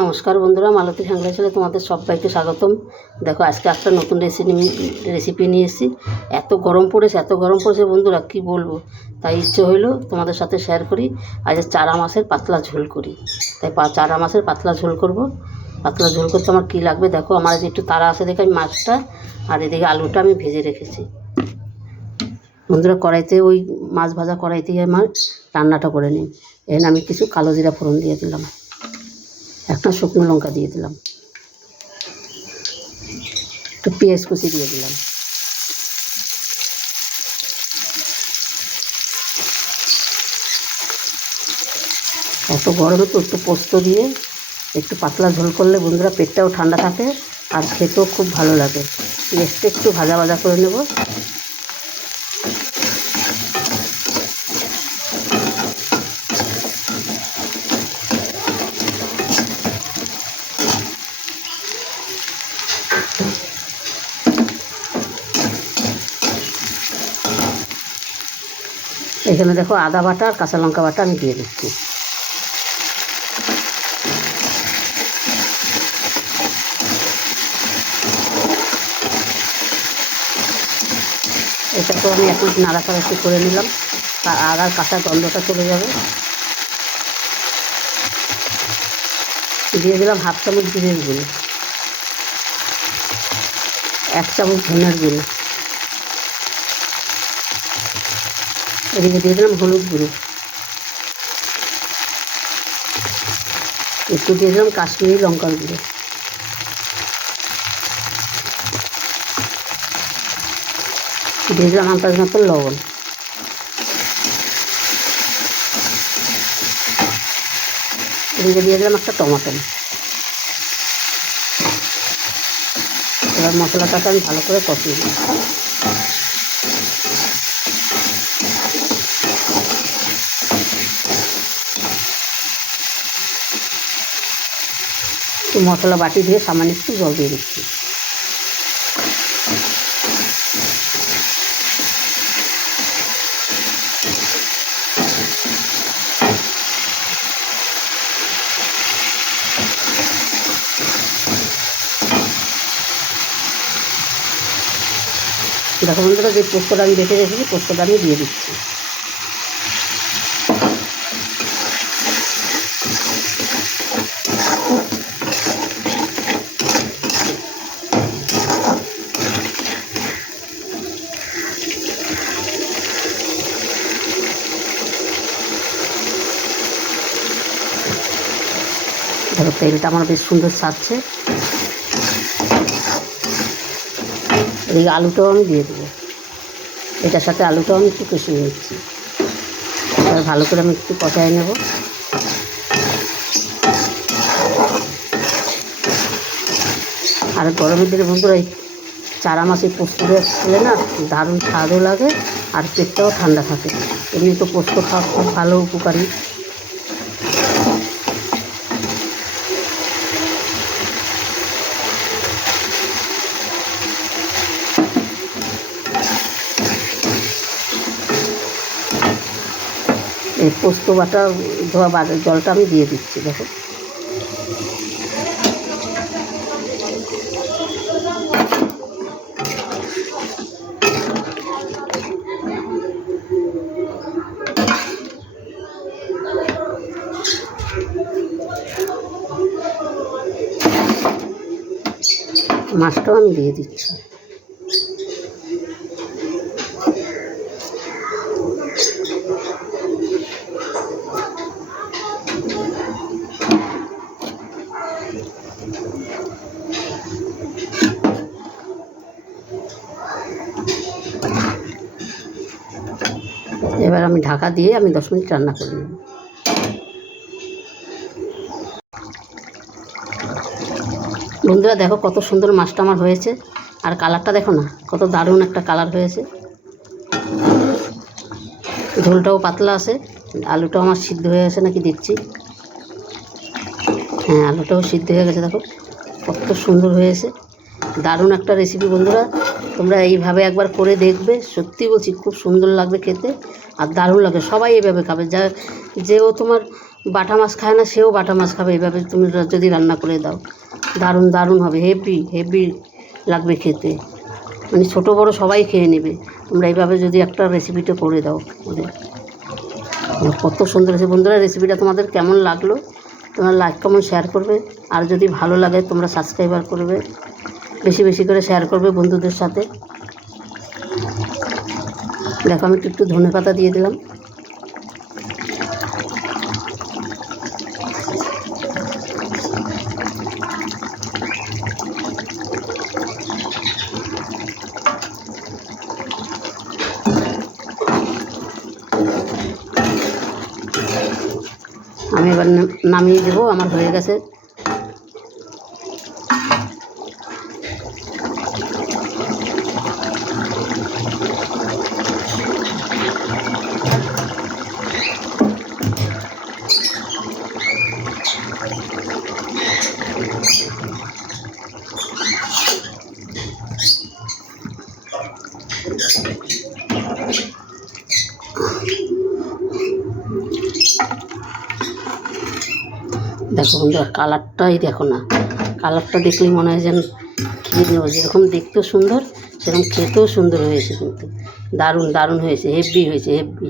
নমস্কার বন্ধুরা, মালতী সাংলায় ছেলে তোমাদের সবাইকে স্বাগতম। দেখো আজকে একটা নতুন রেসিপি নিয়ে এসেছি। এত গরম পড়েছে বন্ধুরা, কি বলবো। তাই ইচ্ছে হইলো তোমাদের সাথে শেয়ার করি। আজ চারা মাছের পাতলা ঝোল করি। তাই চারা মাছের পাতলা ঝোল করব। পাতলা ঝোল করতে আমার কী লাগবে দেখো। আমার আজ একটু তাড়া আছে দেখে আমি মাছটা আর এদিকে আলুটা আমি ভেজে রেখেছি বন্ধুরা। কড়াইতে ওই মাছ ভাজা কড়াইতেই আমার রান্নাটা করে নিই। এখানে আমি কিছু কালো জিরা ফোড়ন দিয়ে দিলাম, একটা শুকনো লঙ্কা দিয়ে দিলাম, একটু পেঁয়াজ কুচি দিয়ে দিলাম, এত গরমে তো একটু পোস্ত দিয়ে একটু পাতলা ঝোল করলে বন্ধুরা পেটটাও ঠান্ডা থাকে আর খেতেও খুব ভালো লাগে। পেঁয়াজটা একটু ভাজা ভাজা করে নেব। এখানে দেখো আদা বাটা আর কাঁচা লঙ্কা বাটা আমি দিয়ে দিচ্ছি। এটা তো আমি এখন নাড়াচাড়া একটু করে নিলাম, আর আদার কাঁচা গন্ধটা চলে যাবে। দিয়ে দিলাম হাফ চামচ জিরের গুঁড়ো, 1 চামচ ধনিয়ার গুঁড়ো, এদিকে দিয়ে দিলাম হলুদ গুঁড়ো, একটু দিয়ে দিলাম কাশ্মীরি লঙ্কার গুঁড়ো, দিয়ে দিলাম আন্দাজ মতো লবণ, এদিকে দিয়ে দিলাম একটা টমেটো। এবার মশলাটাকে আমি ভালো করে কষিয়ে দিই। মশলা বাটি দিয়ে সামান্য একটু জল দিয়ে দিচ্ছি। দেখো বন্ধুরা, যে পোস্তটা আমি বেটে রেখেছি পোস্তটা আমি দিয়ে দিচ্ছি। দেখো তেলটা আমার বেশ সুন্দর ছাড়ছে। এদিকে আলুটাও আমি দিয়ে দেবো, এটার সাথে আলুটাও আমি একটু কষিয়ে নিচ্ছি। এবার ভালো করে আমি একটু কষাই নেব। আর গরমের দিনে বন্ধুরা এই চারা মাছের পোস্ত দিয়ে খেলে না দারুণ স্বাদও লাগে আর পেটটাও ঠান্ডা থাকে। এমনি তো পোস্ত খাওয়া খুব ভালো, উপকারী। এই পোস্ত বাটা ধোয়া জলটা আমি দিয়ে দিচ্ছি। দেখো মাছটাও আমি দিয়ে দিচ্ছি। এবার আমি ঢাকা দিয়ে আমি 10 মিনিট রান্না করে নেব। বন্ধুরা দেখো কত সুন্দর মাছটা আমার হয়েছে, আর কালারটা দেখো না কত দারুণ একটা কালার হয়েছে। ঝোলটাও পাতলা আছে, আলুটাও আমার সিদ্ধ হয়ে গেছে নাকি দেখছি। হ্যাঁ, আলুটাও সিদ্ধ হয়ে গেছে। দেখো কত সুন্দর হয়েছে, দারুণ একটা রেসিপি বন্ধুরা। তোমরা এইভাবে একবার করে দেখবে, সত্যি বলছি খুব সুন্দর লাগবে খেতে আর দারুণ লাগবে। সবাই এইভাবে খাবে, যেও তোমার বাটা মাছ খায় না, সেও বাটা মাছ খাবে এইভাবে তুমি যদি রান্না করে দাও। দারুণ দারুণ হবে, হেভি হেভি লাগবে খেতে, মানে ছোটো বড়ো সবাই খেয়ে নেবে তোমরা এইভাবে যদি একটা রেসিপিটা করে দাও ওদের। কত সুন্দর হয়েছে বন্ধুরা। রেসিপিটা তোমাদের কেমন লাগলো তোমরা লাইক কমেন্ট শেয়ার করবে, আর যদি ভালো লাগে তোমরা সাবস্ক্রাইবার করবে, বেশি বেশি করে শেয়ার করবে বন্ধুদের সাথে। দেখো আমি একটু ধনেপাতা দিয়ে দিলাম। আমি এবার নামিয়ে দেবো, আমার হয়ে গেছে। দেখো বন্ধুরা কালারটাই দেখো না, কালারটা দেখলেই মনে হয় যেন খেয়ে নেবো। যেরকম দেখতেও সুন্দর সেরকম খেতেও সুন্দর হয়েছে, কিন্তু দারুণ দারুণ হয়েছে, হেভি হয়েছে হেভি।